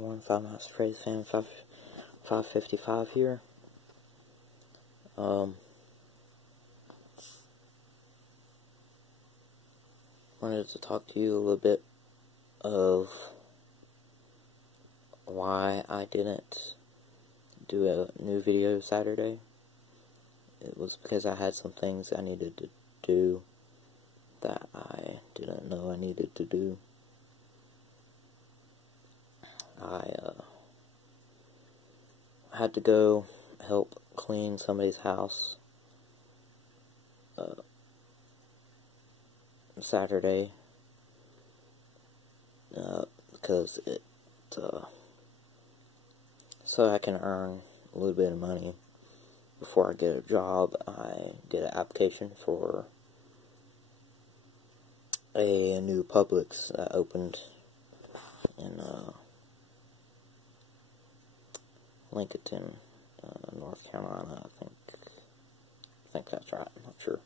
everyone, Five Nights at Freddy's fan 555 here. Wanted to talk to you a little bit of why I didn't do a new video Saturday. It was because I had some things I needed to do that I didn't know I needed to do. I had to go help clean somebody's house Saturday because so I can earn a little bit of money before I get a job. I did an application for a new Publix that opened in Lincoln, North Carolina, I think that's right, I'm not sure.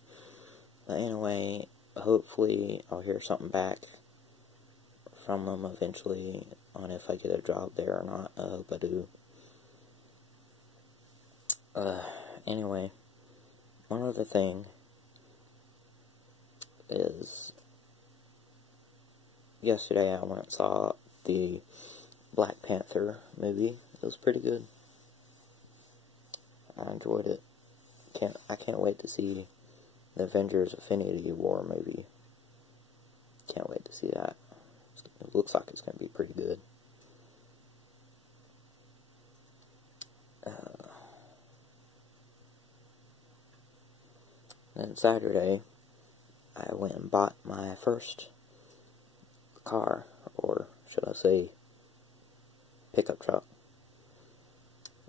But anyway, hopefully I'll hear something back from them eventually on if I get a job there or not. I hope I do. Anyway, one other thing is, yesterday I went and saw the Black Panther movie. It was pretty good. I enjoyed it. I can't wait to see the Avengers Infinity War movie. Can't wait to see that. It looks like it's going to be pretty good. Then Saturday, I went and bought my first car, or should I say, pickup truck.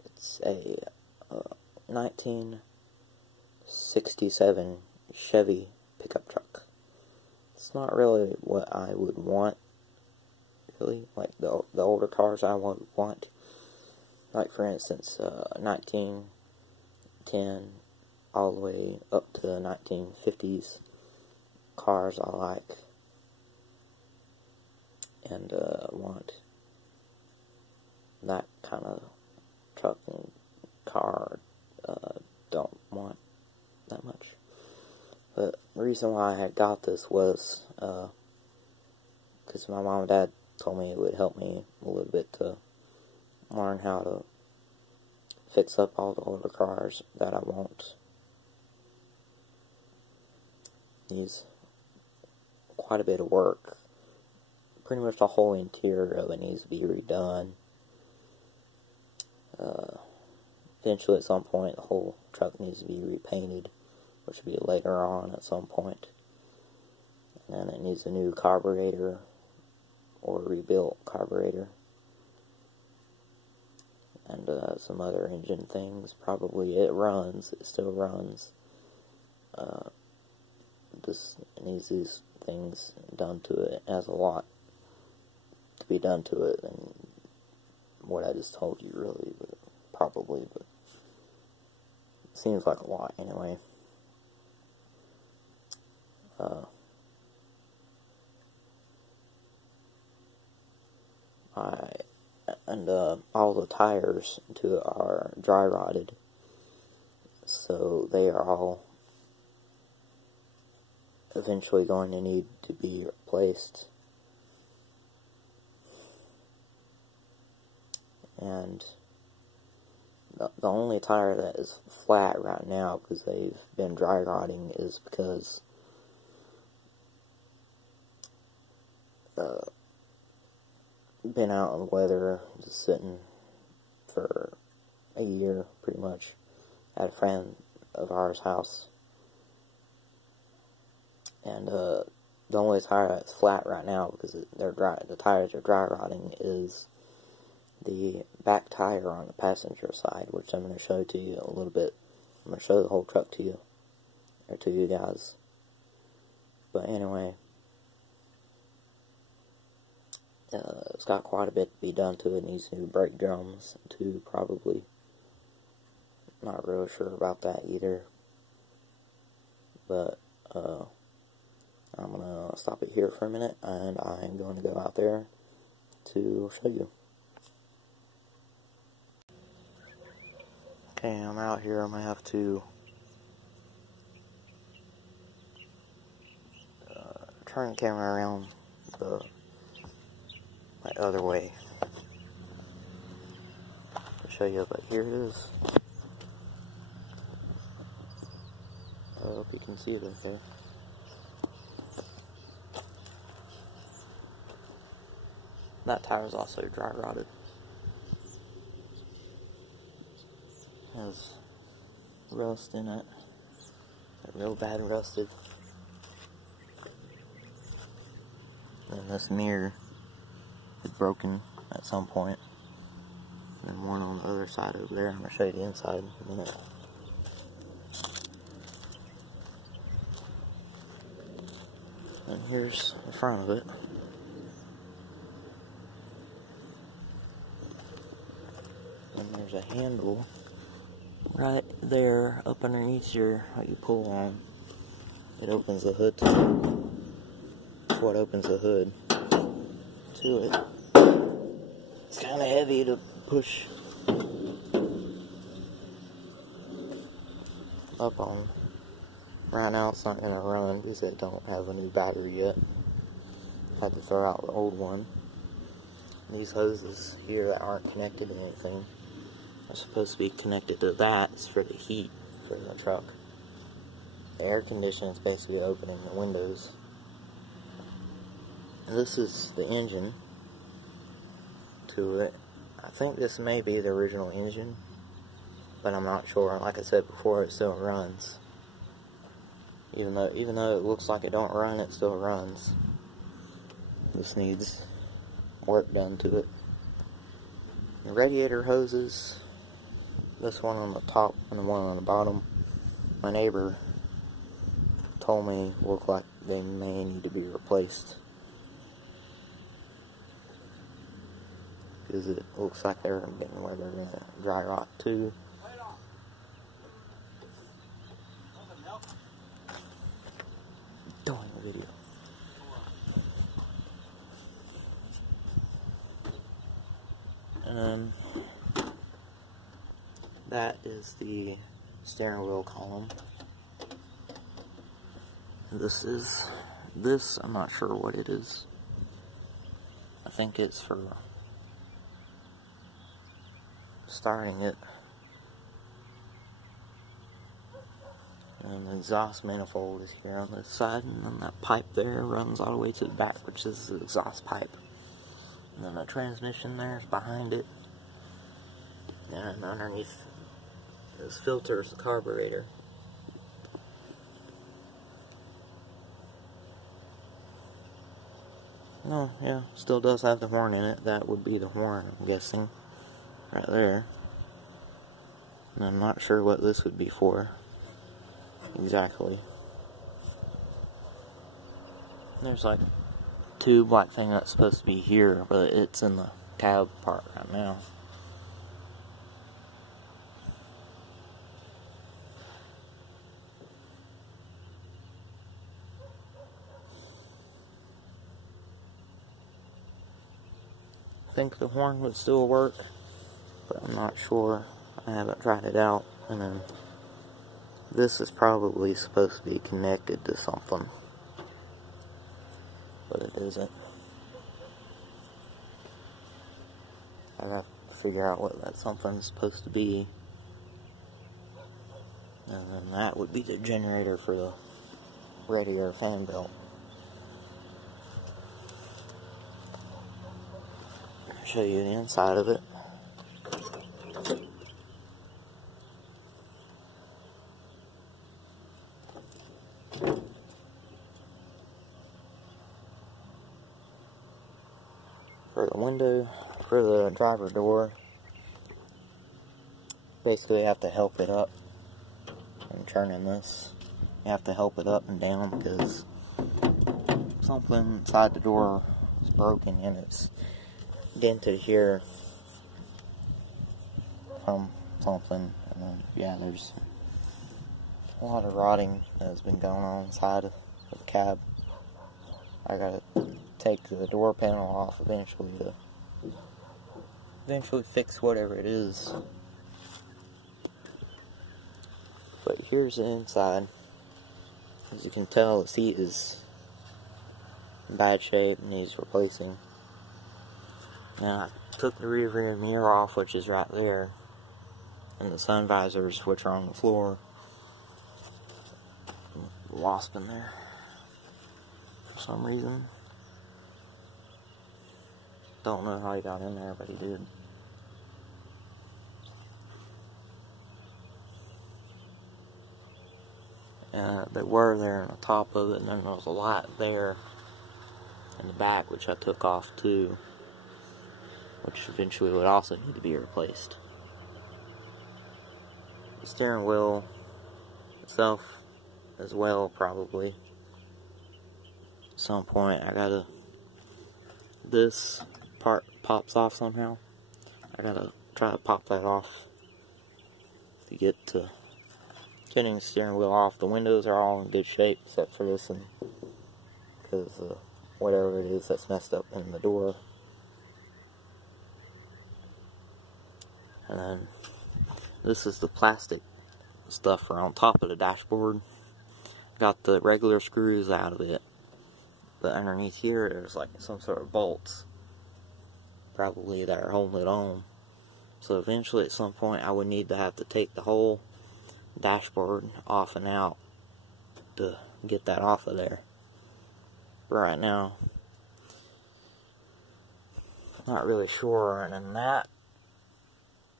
It's a 1967 Chevy pickup truck. It's not really what I would want, really, like the older cars I would want. Like, for instance, 1910 all the way up to the 1950s cars I like. And want that kind of truck and car. Don't want that much. But the reason why I had got this was because my mom and dad told me it would help me a little bit to learn how to fix up all the older cars that I want. Needs quite a bit of work. Pretty much the whole interior of it needs to be redone. Eventually, at some point, the whole truck needs to be repainted, which will be later on at some point. And then it needs a new carburetor, or rebuilt carburetor. And some other engine things. Probably it still runs. Just needs these things done to it. It has a lot to be done to it than what I just told you, really, but probably, but it seems like a lot anyway. All the tires to it are dry rotted, so they are all eventually going to need to be replaced. And the only tire that is flat right now, because they've been dry rotting, is because been out in the weather, just sitting for a year, pretty much, at a friend of ours' house. And the only tire that's flat right now, because the tires are dry rotting, is the back tire on the passenger side, which I'm going to show to you a little bit. I'm going to show the whole truck to you, or to you guys. But anyway, it's got quite a bit to be done to it. It needs new brake drums, too, probably. Not really sure about that either. But, I'm going to stop it here for a minute, and I'm going to go out there to show you. Okay, I'm out here. I'm gonna have to turn the camera around the other way to show you, but here it is. I hope you can see it okay. That tire is also dry rotted. Has rust in it. Real bad rusted. And this mirror is broken at some point. And one on the other side over there. I'm going to show you the inside in a minute. And here's the front of it. And there's a handle right there up underneath what you pull on. It opens the hood to it. What opens the hood to it. It's kind of heavy to push up on. Right now it's not going to run because I don't have a new battery yet. Had to throw out the old one. These hoses here that aren't connected to anything are supposed to be connected to that. It's for the heat for the truck. The air conditioner is basically opening the windows. This is the engine to it. I think this may be the original engine, but I'm not sure. Like I said before, it still runs. Even though it looks like it don't run, it still runs. This needs work done to it. The radiator hoses, this one on the top and the one on the bottom, my neighbor told me look like they may need to be replaced. Because it looks like they're getting where they're going to dry rot too. Doing a video. And that is the steering wheel column. This, I'm not sure what it is. I think it's for starting it. And the exhaust manifold is here on this side, and then that pipe there runs all the way to the back, which is the exhaust pipe. And then the transmission there is behind it. And underneath this filter is the carburetor. No, yeah, still does have the horn in it. That would be the horn, I'm guessing. Right there. And I'm not sure what this would be for. Exactly. There's like a tube like thing that's supposed to be here, but it's in the cab part right now. I think the horn would still work, but I'm not sure. I haven't tried it out. And then this is probably supposed to be connected to something, but it isn't. I have to figure out what that something's supposed to be. And then that would be the generator for the radiator fan belt. I'll show you the inside of it. For the window, for the driver door, basically you have to help it up. I'm turning this. You have to help it up and down because something inside the door is broken and it's dented here from something. And then, yeah, there's a lot of rotting that has been going on inside of the cab. I gotta take the door panel off eventually to fix whatever it is. But here's the inside. As you can tell, the seat is in bad shape and needs replacing. And I took the rear mirror off, which is right there, and the sun visors, which are on the floor. Wasp in there for some reason. Don't know how he got in there, but he did. They were there on the top of it, and then there was a light there in the back, which I took off too, which eventually would also need to be replaced. The steering wheel itself as well, probably. At some point, this part pops off somehow. I gotta try to pop that off to get to getting the steering wheel off. The windows are all in good shape except for this one, because whatever it is that's messed up in the door. And then this is the plastic stuff on top of the dashboard. Got the regular screws out of it, but underneath here there's like some sort of bolts, probably, that are holding it on. So eventually at some point I would need to have to take the whole dashboard off and out to get that off of there. But right now, not really sure. And then that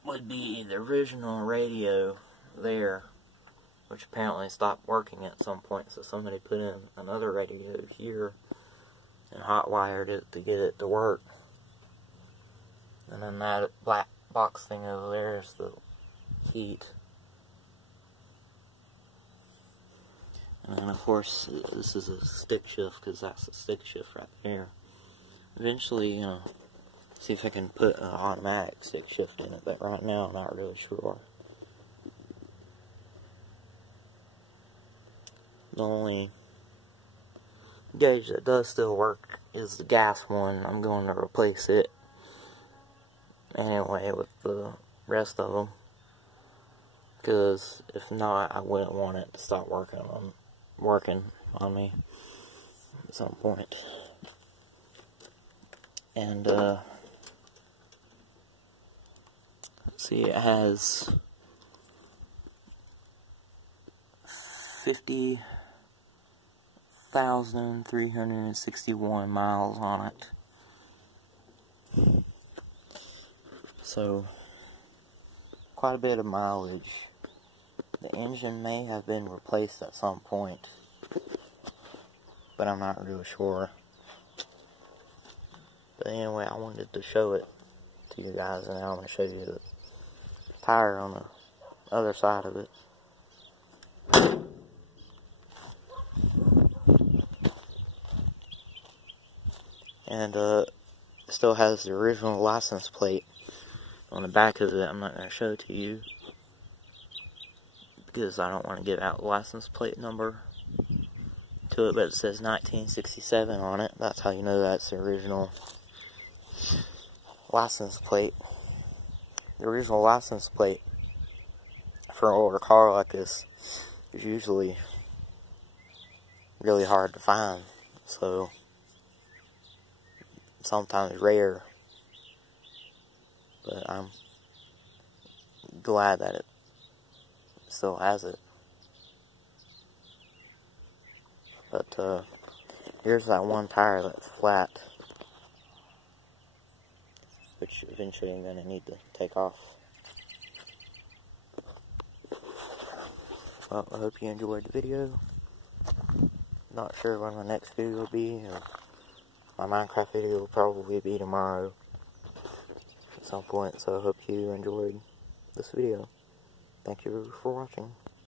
would be the original radio there, which apparently stopped working at some point, so somebody put in another radio here and hot wired it to get it to work. And then that black box thing over there is the heat. And then of course this is a stick shift, because that's a stick shift right there. Eventually, see if I can put an automatic stick shift in it, but right now I'm not really sure. The only gauge that does still work is the gas one. I'm going to replace it anyway with the rest of them, because if not, I wouldn't want it to stop working on me at some point. And let's see, it has 50,361 miles on it. So quite a bit of mileage. The engine may have been replaced at some point, but I'm not really sure. But anyway, I wanted to show it to you guys, and now I'm going to show you the tire on the other side of it. And it still has the original license plate on the back of it. I'm not going to show it to you, because I don't want to give out the license plate number to it, but it says 1967 on it. That's how you know that's the original license plate. The original license plate for an older car like this is usually really hard to find, so sometimes rare, but I'm glad that it still has it. But here's that one tire that's flat, which eventually I'm going to need to take off. Well, I hope you enjoyed the video. Not sure when my next video will be, or my Minecraft video will probably be tomorrow at some point, so I hope you enjoyed this video. Thank you for watching.